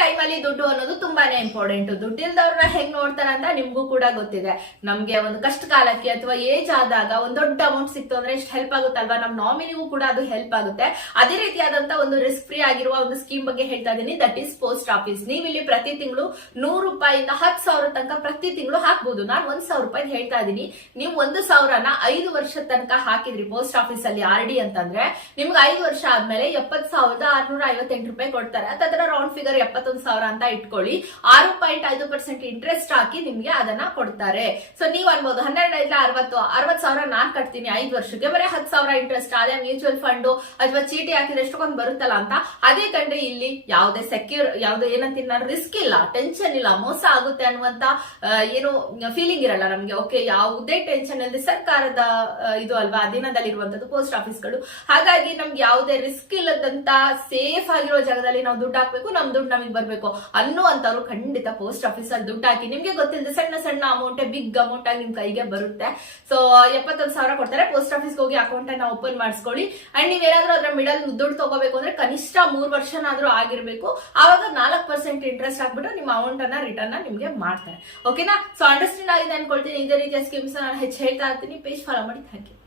ಟೈಮಲ್ಲಿ ದುಡ್ಡು ಅನ್ನೋದು ತುಂಬಾನೇ ಇಂಪಾರ್ಟೆಂಟ್ ದುಡ್ಡಿಲ್ದವ್ರನ್ನ ಹೆಂಗ್ ನೋಡ್ತಾರೆ ಅಂತ ನಿಮ್ಗೂ ಕೂಡ ಗೊತ್ತಿದೆ. ನಮ್ಗೆ ಒಂದು ಕಷ್ಟ ಕಾಲಕ್ಕೆ ಅಥವಾ ಏಜ್ ಆದಾಗ ಒಂದ್ ದೊಡ್ಡ ಅಮೌಂಟ್ ಸಿಕ್ತು ಅಂದ್ರೆ ಎಷ್ಟು ಹೆಲ್ಪ್ ಆಗುತ್ತಲ್ವಾ? ನಮ್ ನಾಮಿನಿಗೂ ಕೂಡ ಅದು ಹೆಲ್ಪ್ ಆಗುತ್ತೆ. ಅದೇ ರೀತಿಯಾದಂತ ಒಂದು ರಿಸ್ಕ್ ಫ್ರೀ ಆಗಿರುವ ಒಂದು ಸ್ಕೀಮ್ ಬಗ್ಗೆ ಹೇಳ್ತಾ ಇದೀನಿ. ದಟ್ ಈಸ್ ಪೋಸ್ಟ್ ಆಫೀಸ್ ನೀವು ಇಲ್ಲಿ ಪ್ರತಿ ತಿಂಗಳು ನೂರು ರೂಪಾಯಿಂದ ಹತ್ತು ಸಾವಿರ ತನಕ ಪ್ರತಿ ತಿಂಗಳು ಹಾಕ್ಬಹುದು ನಾನು ಒಂದ್ ಸಾವಿರ ರೂಪಾಯಿ ಹೇಳ್ತಾ ಇದೀನಿ. ನೀವು ಒಂದು ಸಾವಿರನ ಐದು ವರ್ಷ ತನಕ ಹಾಕಿದ್ರಿ ಪೋಸ್ಟ್ ಆಫೀಸ್ ಅಲ್ಲಿ ಆರ್ ಡಿ ಅಂತಂದ್ರೆ, ನಿಮ್ಗೆ ಐದು ವರ್ಷ ಆದ್ಮೇಲೆ ಎಪ್ಪತ್ ಸಾವಿರದ ಆರ್ನೂರ ಐವತ್ತೆಂಟು ರೂಪಾಯಿ ಕೊಡ್ತಾರೆ. ಅಥವಾ ರೌಂಡ್ ಫಿಗರ್ ಎಪ್ಪತ್ತೊಂದು ಸಾವಿರ ಅಂತ ಇಟ್ಕೊಳ್ಳಿ. ಆರು ಪಾಯಿಂಟ್ ಐದು ಪರ್ಸೆಂಟ್ ಇಂಟ್ರೆಸ್ಟ್ ಹಾಕಿ ನಿಮ್ಗೆ ಅದನ್ನ ಕೊಡ್ತಾರೆ. ಸೊ ನೀವ್ ಅನ್ಬೋದು ಹನ್ನೆರಡರಿಂದ ಅರವತ್ತು ಅರವತ್ ಸಾವಿರ ನಾನ್ ಕಟ್ತೀನಿ ಐದು ವರ್ಷಕ್ಕೆ. ಬರೀ ಹತ್ತು ಸಾವಿರ ಇಂಟ್ರೆಸ್ಟ್ ಅದೇ ಮ್ಯೂಚುವಲ್ ಫಂಡ್ ಅಥವಾ ಚೀಟಿ ಹಾಕಿದ್ರೆ ಎಷ್ಟೊಂದು ಬರುತ್ತಲ್ಲ ಅಂತ, ಅದೇ ಕಂಡ್ರೆ ಇಲ್ಲಿ ಯಾವುದೇ ಸೆಕ್ಯೂರ್ ಯಾವ್ದು ಏನಂತೀನಿ ನಾನು ರಿಸ್ಕ್ ಇಲ್ಲ ಟೆನ್ಷನ್ ಇಲ್ಲ, ಮೋಸ ಆಗುತ್ತೆ ಅನ್ನುವಂತ ಏನು ಫೀಲಿಂಗ್ ಇರಲ್ಲ ನಮ್ಗೆ. ಓಕೆ ಯಾವುದೇ ಟೆನ್ಷನ್ ಇಲ್ಲದೆ ಸರ್ಕಾರದ ಇದು ಅಲ್ವಾ ಅಧೀನದಲ್ಲಿರುವಂತದ್ದು ಪೋಸ್ಟ್ ಆಫೀಸ್ಗಳು ಹಾಗಾಗಿ ನಮ್ಗೆ ಯಾವುದೇ ರಿಸ್ಕ್ ಇಲ್ಲದಂತ ಸೇಫ್ ಆಗಿರೋ ಜಾಗದಲ್ಲಿ ನಾವು ದುಡ್ಡು ಹಾಕ್ಬೇಕು. ನಮ್ ದುಡ್ಡು ನಮಗೆ ಬರ್ಬೇಕು ಅನ್ನುವಂಥವ್ರು ಖಂಡಿತ ಪೋಸ್ಟ್ ಆಫೀಸ್ ಅಲ್ಲಿ ದುಡ್ಡು ಹಾಕಿ. ನಿಮಗೆ ಗೊತ್ತಿಲ್ಲದೆ ಸಣ್ಣ ಸಣ್ಣ ಅಮೌಂಟ್ ಬಿಗ್ ಅಮೌಂಟ್ ಆಗಿ ನಿಮ್ ಕೈಗೆ ಬರುತ್ತೆ. ಸೊ ಎಪ್ಪತ್ತೊಂದು ಸಾವಿರ ಕೊಡ್ತಾರೆ. ಪೋಸ್ಟ್ ಆಫೀಸ್ಗೆ ಹೋಗಿ ಅಕೌಂಟ್ ಅನ್ನ ಓಪನ್ ಮಾಡಿಸ್ಕೊಳ್ಳಿ. ಅಂಡ್ ನೀವೇನಾದ್ರೂ ಅದ್ರ ಮಿಡಲ್ ದುಡ್ಡು ತಗೋಬೇಕು ಅಂದ್ರೆ ಕನಿಷ್ಠ ಮೂರ್ ವರ್ಷನಾದ್ರೂ ಆಗಿರ್ಬೇಕು. ಆವಾಗ ನಾಲ್ಕು ಪರ್ಸೆಂಟ್ ಇಂಟ್ರೆಸ್ಟ್ ಹಾಕ್ಬಿಟ್ಟು ನಿಮ್ಮ ಅಮೌಂಟ್ ಅನ್ನ ರಿಟರ್ನ್ ನಿಮ್ಗೆ ಮಾಡ್ತಾರೆ. ಓಕೆನಾ ಸೊ ಅಂಡರ್ಸ್ಟ್ಯಾಂಡ್ ಆಗಿದೆ ಅನ್ಕೊಳ್ತೀನಿ. ಇದೇ ರೀತಿಯ ಸ್ಕೀಮ್ಸ್ ನಾನು ಹೆಚ್ಚು ಹೇಳ್ತಾ ಇರ್ತೀನಿ. ಪೇಜ್ ಫಾಲೋ ಮಾಡಿ. Thank you